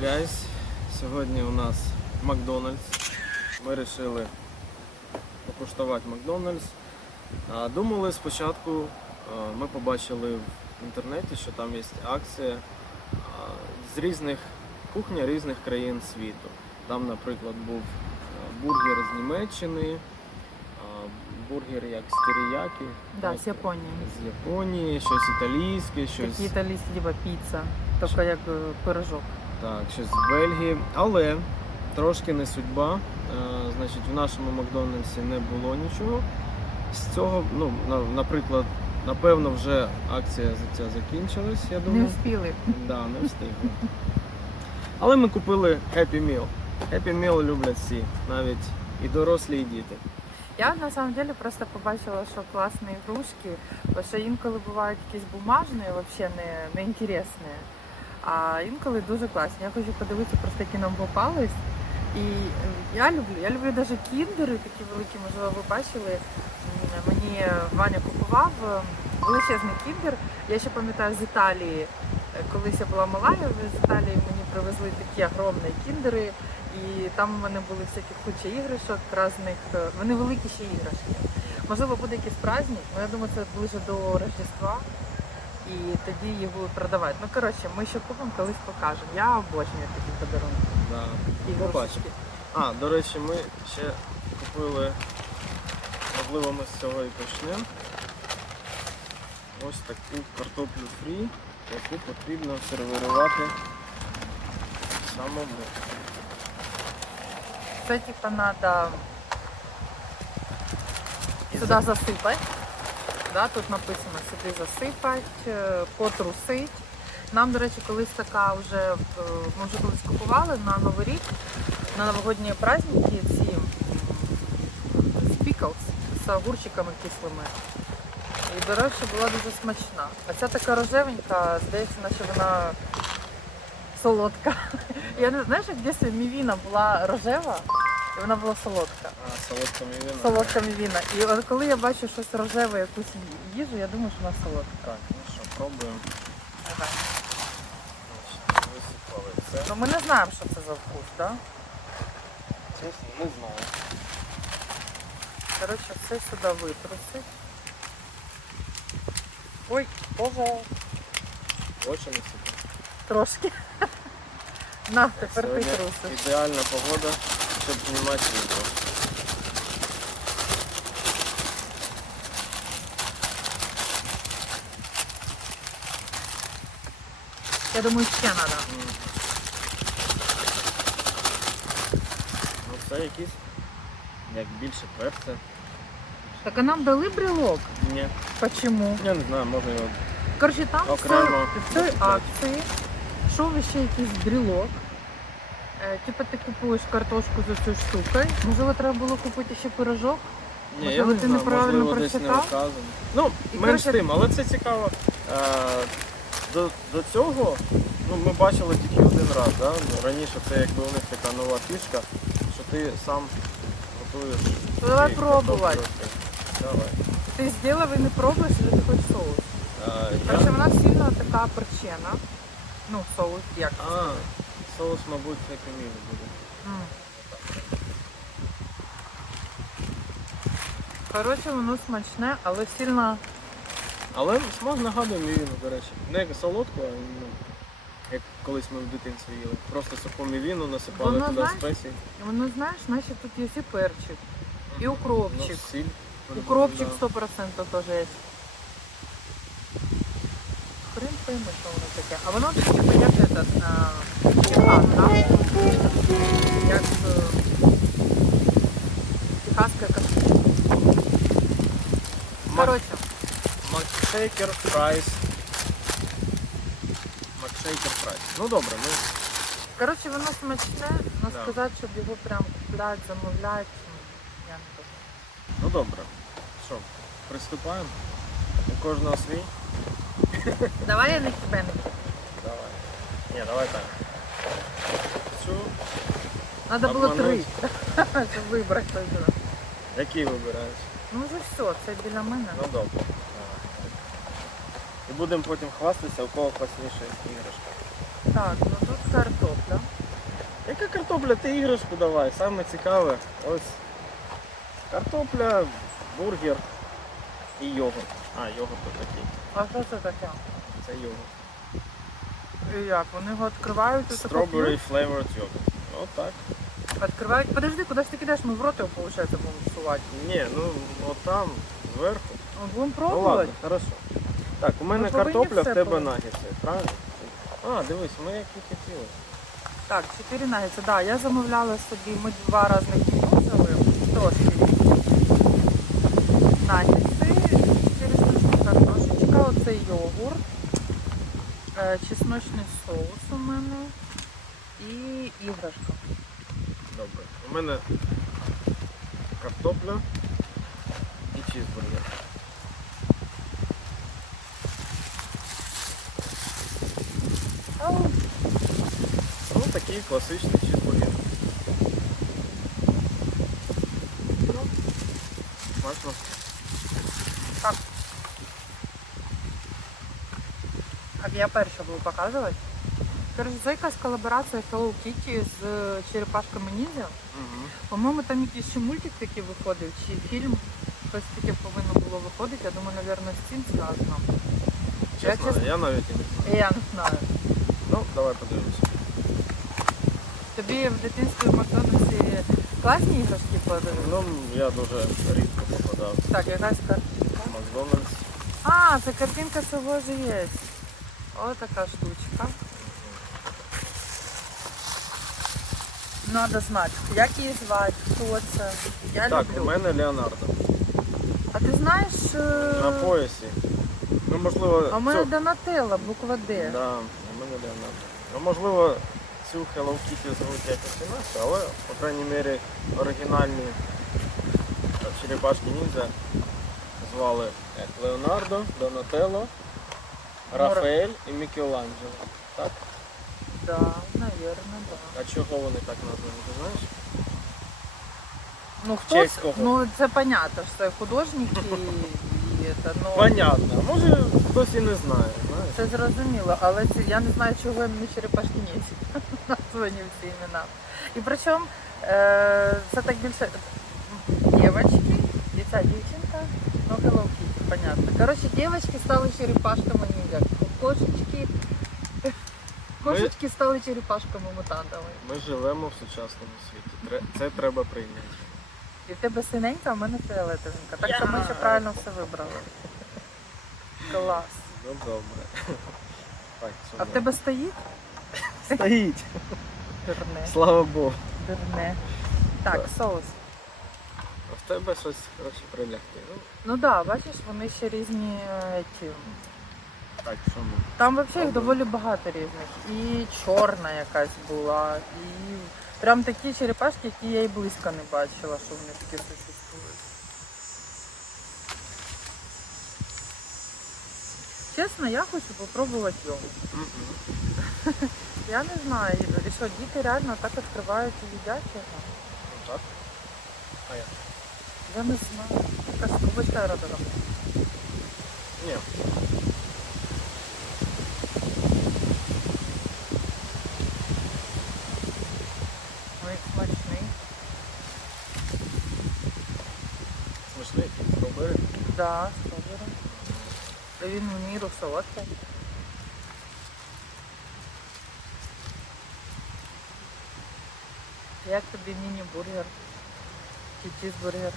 guys! Сьогодні у нас Макдональдс. Ми вирішили покуштувати Макдональдс. Думали спочатку, ми побачили в інтернеті, що там є акція з різних кухня різних країн світу. Там, наприклад, був бургер з Німеччини, бургер як з теріякі. Да, з Японії. з Японії, щось італійське, щось. Такі італійські, типа піца, тільки як е, пирожок. Так, щось з Бельгії. Але трошки не судьба. Е, значить, в нашому Макдональдсі не було нічого. З цього, ну, наприклад, напевно, вже акція за ця закінчилась, я Не встигли. Да, не встигли. Але ми купили Happy Meal. Happy Meal люблять всі, навіть і дорослі, і діти. Я на самом деле просто побачила, що класні ігрушки, бо що інколи бувають якісь бумажні, взагалі не, не інтересні, а інколи дуже класні. Я хочу подивитися просто, які нам попались. І я люблю, я люблю навіть кіндери такі великі, можливо, ви бачили. Мені Ваня купував е, величезний кіндер. Я ще пам'ятаю з Італії, е, колись я була мала, з Італії мені привезли такі огромні кіндери. І там у мене були всякі куча іграшок, різних, е, вони великі ще іграшки. Можливо, буде якийсь праздник, але я думаю, це ближе до Рождества. І тоді їх будуть продавати. Ну коротше, ми ще купимо, колись покажемо. Я обожнюю такі подарунки. Да. Побачимо. А, до речі, ми ще купили, можливо, ми з цього і почнемо. Ось таку картоплю фрі, яку потрібно сервірувати самому. Це типа треба сюди засипати. Да, тут написано сюди засипати, е, потрусити. Нам, до речі, колись така вже е, ми вже колись купували на Новий рік, на новогодні праздники ці спіклс з огурчиками кислими. І, до речі, була дуже смачна. А ця така рожевенька, здається, наче вона солодка. Я не знаєш, як дитинстві мівіна була рожева, вона була солодка. А, солодка мівіна. Солодка мівіна. І от коли я бачу щось рожеве, якусь їжу, я думаю, що вона солодка. Так, ну що, пробуємо. Ага. Це. Ну ми не знаємо, що це за вкус, так? Чесно, не знаю. Коротше, все сюди витрусить. Ой, боже, Очі не сипи. трошки. На, тепер ти трусиш. Ідеальна погода, щоб знімати відео. Я думаю, ще треба. М. Ну це якісь, як більше перця. Так а нам дали брелок. Ні, Почему? я не знаю, може його. Коротше, там в Окремо. цій- в цій акції йшов ще якийсь брілок. Е, Типу ти купуєш картошку за цю штукою. Можливо, треба було купити ще пирожок. Ні, Можливо, я не ти знаю, неправильно можливо, десь не прочитав? вказано. Ну, І, менш коротше- тим, але це цікаво. Е, до, до цього ну, ми бачили тільки один раз. Да? Ну, раніше це якби у них така нова фішка, що ти сам готуєш. Ну, давай ці пробувати. картоплю. Давай. Ти зробив і не пробуєш, чи ти хочеш соус. Е, я... вона сильно така перчена. Ну, соус, як це А? Соус, мабуть, і мій буде. М. Коротше, воно смачне, але сильно Але смак нагадує мівіну, до речі. Не як солодку, а ну, як колись ми в дитинстві їли. Просто суху мівіну насипали Воно, туди знаєш, спеції. Воно, знаєш, наче тут є і перчик, і укропчик. Ну, сіль. Укропчик Да. 100% теж є. Пойми, що воно таке. А воно типу як этот, техас, да? Як е, техаська кашка. Коротше, Макшейкер прайс. Макшейкер прайс. Ну добре, ну коротше, воно смачне, але Да. сказати, щоб його прям купляти, замовляти, м, я не кажу. ну добре. Що, приступаємо? У кожного свій? Давай я не тебе не. Давай. Ні, давай так. Цю. Треба було три, Обмануть. щоб вибрати той раз. Який вибираєш? Ну вже все, це біля мене. Ну добре. Давай. І будемо потім хвастатися, у кого класніша іграшка. Так, ну тут картопля. Яка картопля? Ти іграшку давай, саме цікаве. Ось картопля, бургер і йогурт. А, йогурт такий. А що це таке? Це йогурт. І як? Вони його відкривають і тако Strawberry п'ють? flavored йогурт. Отак. Відкривають. Подожди, куди ж ти кидаєш? Ми в рот його, виходить, будемо всувати. Ні, ну от там, зверху. Ми будемо Ну пробувати. ладно, хорошо. Так, у мене Ми повинні картопля, все в тебе пробувати. нагетси, правильно? А, дивись, ми як і хотіли. Так, 4 нагетси. Да, я замовляла собі, ми два різних меню взяли, трошки різні. Нагетси, 4 штучки картошечка, оцей йогурт, е, соус у мене і іграшка. Добре. У мене картопля і чізбургер. Ну, такий класичний чізбургер. Ну, Смачно. Так. Так, я перша буду показувати. Коротше, це якась колаборація Hello Kitty з е, черепашками ніндзя. Угу. По-моєму, там якийсь ще мультик такий виходив, чи фільм. Щось таке повинно було виходити. Я думаю, напевно, з цим зв'язано. Я Чесно, чесно- я навіть і не знаю. Я не знаю. Ну, давай подивимося. Тобі в дитинстві в Макдональдсі класні іграшки подали? Ну, я дуже рідко попадав Так, якась картинка. Макдональдс. А, це картинка цього ж є. Ось така штучка. Надо знати, як її звати, хто це. Я Так, люблю. у мене Леонардо. А ти знаєш, е, На поясі. Ну, можливо, а в мене цю... Донателла, буква Д. Да, у мене Леонардо. Ну, можливо, цю Hello Kitty звуть якось інакше, але, по крайній мірі, оригінальні е, черепашки ніндзя звали Леонардо, Донателло, Рафаель і Мікеланджело. Так? Да, наверное, да. А чого вони так названі, ти знаєш? Ну, хтось, чеського. ну це понятно, що це художники і, і це, ну, Понятно. Може хтось і не знає, знаєш? це зрозуміло, але це, я не знаю, чого мені черепашки ніці названі всі імена. І причому е, це так більше дівчатки, і ця дівчинка, ну Hello Kitty, понятно. Коротше, дівчатки стали черепашками ніндзя, кошечки, кошечки стали черепашками мутантами. Ми живемо в сучасному світі. Це треба прийняти. І в тебе синенька, а в мене фіолетовенька. Так що ми ще правильно все вибрали. Клас. Ну добре. Так, А в тебе стоїть? стоїть. Дурне. Слава Богу. Дурне. Так, Так. соус. Тебе щось коротше прилягти. Ну, Ну так, да, бачиш, вони ще різні. е, ті. так, що ми? Там взагалі їх доволі багато різних. І чорна якась була, і прям такі черепашки, які я і близько не бачила, що вони такі существують. Чесно, я хочу попробувати його. М-м. Я не знаю, і що діти реально так відкривають і їдять його. Ну так. А я? Я не знаю. Якась трубочка робила. Ні. Ой, смачний. Смішний якийсь стробери. Да, супер. Він в міру солодкий. Як тобі міні-бургер? Чи чізбургер?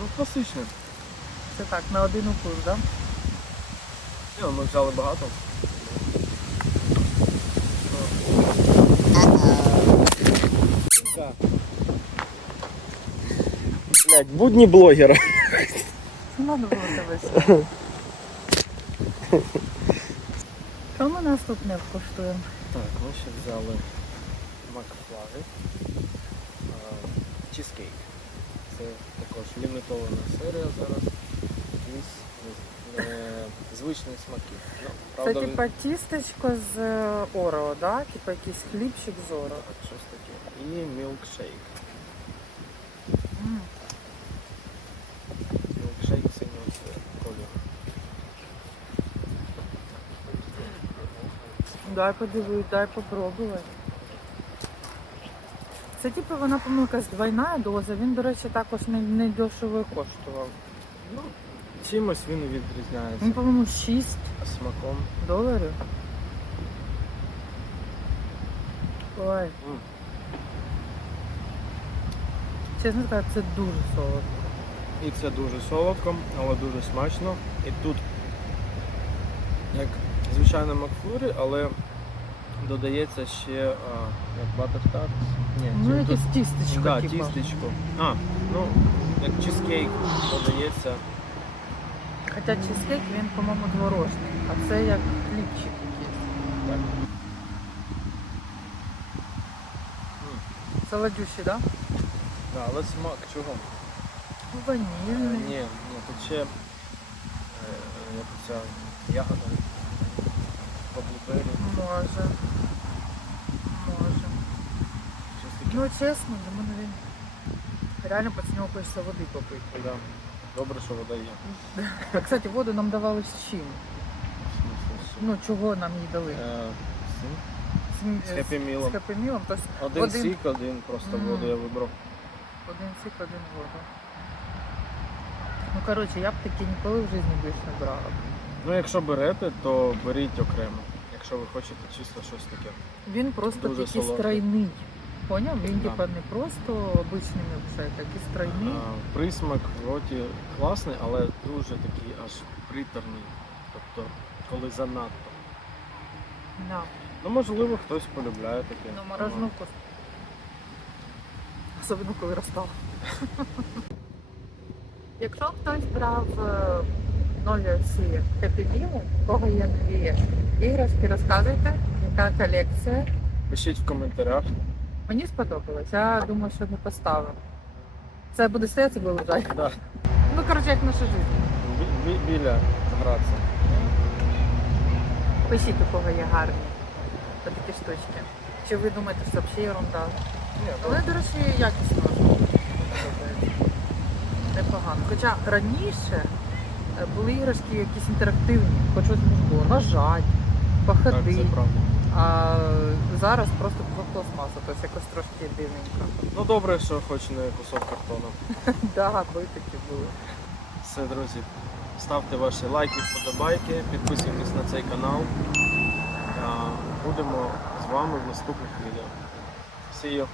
Ну, класичний. Це так, на один укус, да? Ні, ми взяли багато. Блять, будні блогера. Треба було тебе. Що ми наступне вкуштуємо? Так, ми ще взяли Макфлаги. Чізкейк. Це також лімітована серія зараз. Із е, звичних смаків. Ну, Це правда, типа тістечко з е, Орео, да? Типа якийсь хлібчик з Орео. Так, щось таке. І мілкшейк. М. Мілкшейк синього цвіту, кольору. Дай подивись, дай попробувати. Це типу вона, по-моєму, якась двойна доза. Він, до речі, також не, не дешево коштував. Ну, чимось він відрізняється. Він, по-моєму, 6 Смаком. доларів. Ой, М. чесно сказати, це дуже солодко. І це дуже солодко, але дуже смачно. І тут, як звичайно Макфлурі, але додається ще а, як батертарт. Ні, Ну, чи- якесь тут- тістечко, да, типу. тістечко. А, ну, як чизкейк додається. Хоча чизкейк, він, по-моєму, творожний, а це як хлібчик якийсь. Так. Солодющий, так? Да? Да, але смак чого? Ну, Е, Ванільний. Ні, ні, тут ще е, як ця ягода. Може. Може. Ну, чесно, для мене він реально під нього хочеться води попити. Да. Добре, що вода є. А, кстати, воду нам давали з чим? Ну, чого нам її дали? Е, з- Happy Meal. З тобто Один, Один. сік, один просто Мгм. воду я вибрав. один сік, один воду. Ну, коротше, я б такі ніколи в житті більше не брала. Ну, якщо берете, то беріть окремо. Якщо ви хочете чисто щось таке. Він просто Дуже такий солодкий. стройний. Поняв? Він Да. типа не просто обичний мілкшейк, а такий стройний. А, присмак в роті класний, але дуже такий аж приторний. Тобто, коли занадто. Да. Ну, можливо, хтось полюбляє таке. Ну, мороженое вкус. Особливо, коли розстав. Якщо хтось брав е, нові Happy у кого є нові іграшки, розказуйте, яка колекція. Пишіть в коментарях. Мені сподобалось, я думаю, що не поставимо. Це буде стояти, це буде лежати. Да. Ну, коротше, як наша життя. Бі- бі- Біля гратися. Пишіть, у кого є гарні такі штучки. Чи ви думаєте, що це взагалі ерунда? Ні, Але, до речі, якісно подобається. Непогано. Хоча раніше е, були іграшки якісь інтерактивні, хоч щось можна було нажати, так, це правда. А зараз просто пластмаса, тобто якось трошки дивненько. Ну добре, що хоч не кусок картону. Так, ви такі були. Все, друзі, ставте ваші лайки, вподобайки, підписуйтесь на цей канал. Будемо з вами в наступних відео. See you!